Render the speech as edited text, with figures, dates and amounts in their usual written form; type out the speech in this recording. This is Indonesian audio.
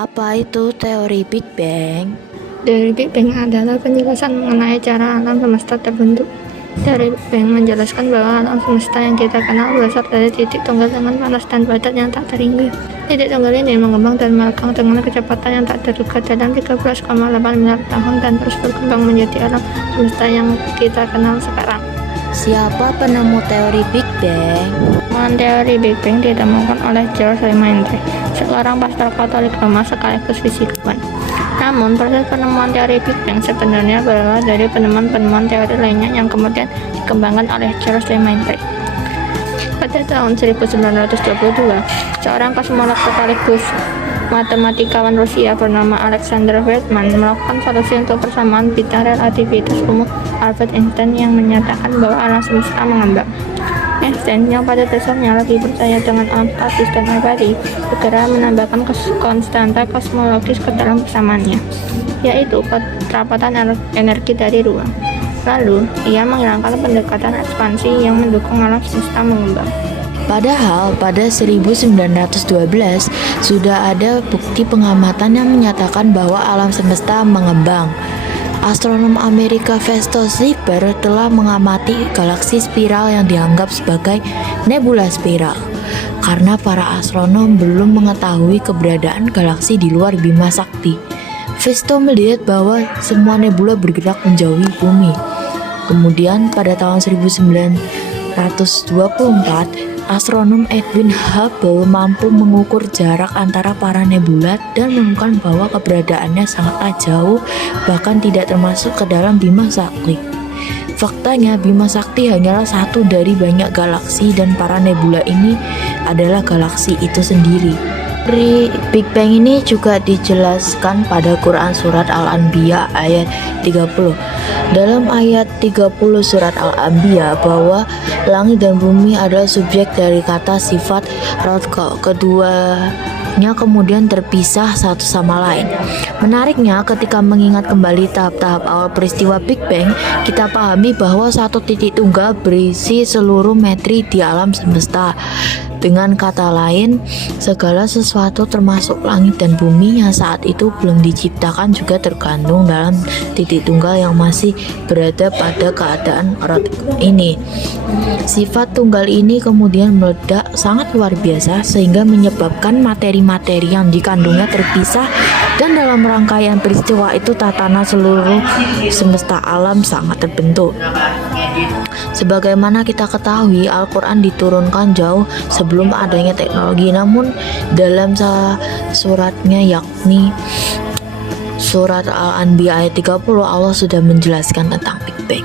Apa itu teori Big Bang? Teori Big Bang adalah penjelasan mengenai cara alam semesta terbentuk. Teori Big Bang menjelaskan bahwa alam semesta yang kita kenal berasal dari titik tunggal dengan panas dan padat yang tak terhingga. Titik tunggal ini mengembang dan melenggang dengan kecepatan yang tak terduga dalam 13,8 miliar tahun dan terus berkembang menjadi alam semesta yang kita kenal sekarang. Siapa penemu teori Big Bang? Teori Big Bang ditemukan oleh Charles Lemaitre, seorang pastor Katolik Roma sekaligus fisikawan. Namun, proses penemuan teori Big Bang sebenarnya berawal dari penemuan-penemuan teori lainnya yang kemudian dikembangkan oleh Charles Lemaitre. Pada tahun 1922, seorang kosmolog sekaligus matematikawan Rusia bernama Alexander Vindman melakukan solusi untuk persamaan bintang relativitas umum Albert Einstein yang menyatakan bahwa alam semesta mengembang. Einstein yang pada dasarnya lebih percaya dengan alam statis dan abadi segera menambahkan konstanta kosmologis ke dalam persamaannya, yaitu kerapatan energi dari ruang. Lalu, ia menghilangkan pendekatan ekspansi yang mendukung alam semesta mengembang. Padahal pada 1912 sudah ada bukti pengamatan yang menyatakan bahwa alam semesta mengembang. Astronom Amerika Festus Zipper telah mengamati galaksi spiral yang dianggap sebagai nebula spiral. Karena para astronom belum mengetahui keberadaan galaksi di luar Bima Sakti, Festus melihat bahwa semua nebula bergerak menjauhi bumi. Kemudian pada tahun 1924, astronom Edwin Hubble mampu mengukur jarak antara para nebula dan menemukan bahwa keberadaannya sangatlah jauh, bahkan tidak termasuk ke dalam Bima Sakti. Faktanya, Bima Sakti hanyalah satu dari banyak galaksi dan para nebula ini adalah galaksi itu sendiri. Teori Big Bang ini juga dijelaskan pada Quran Surat Al-Anbiya ayat 30. Dalam ayat 30 Surat Al-Anbiya bahwa langit dan bumi adalah subjek dari kata sifat radqa. Keduanya kemudian terpisah satu sama lain. Menariknya, ketika mengingat kembali tahap-tahap awal peristiwa Big Bang, kita pahami bahwa satu titik tunggal berisi seluruh materi di alam semesta. Dengan kata lain, segala sesuatu termasuk langit dan bumi yang saat itu belum diciptakan juga tergantung dalam titik tunggal yang masih berada pada keadaan ini. Sifat tunggal ini kemudian meledak sangat luar biasa sehingga menyebabkan materi-materi yang dikandungnya terpisah, dan dalam rangkaian peristiwa itu tatanan seluruh semesta alam sangat terbentuk. Sebagaimana kita ketahui, Al-Quran diturunkan jauh sebelum adanya teknologi, namun dalam salah suratnya, yakni Surat Al-Anbiya ayat 30, Allah sudah menjelaskan tentang Big Bang.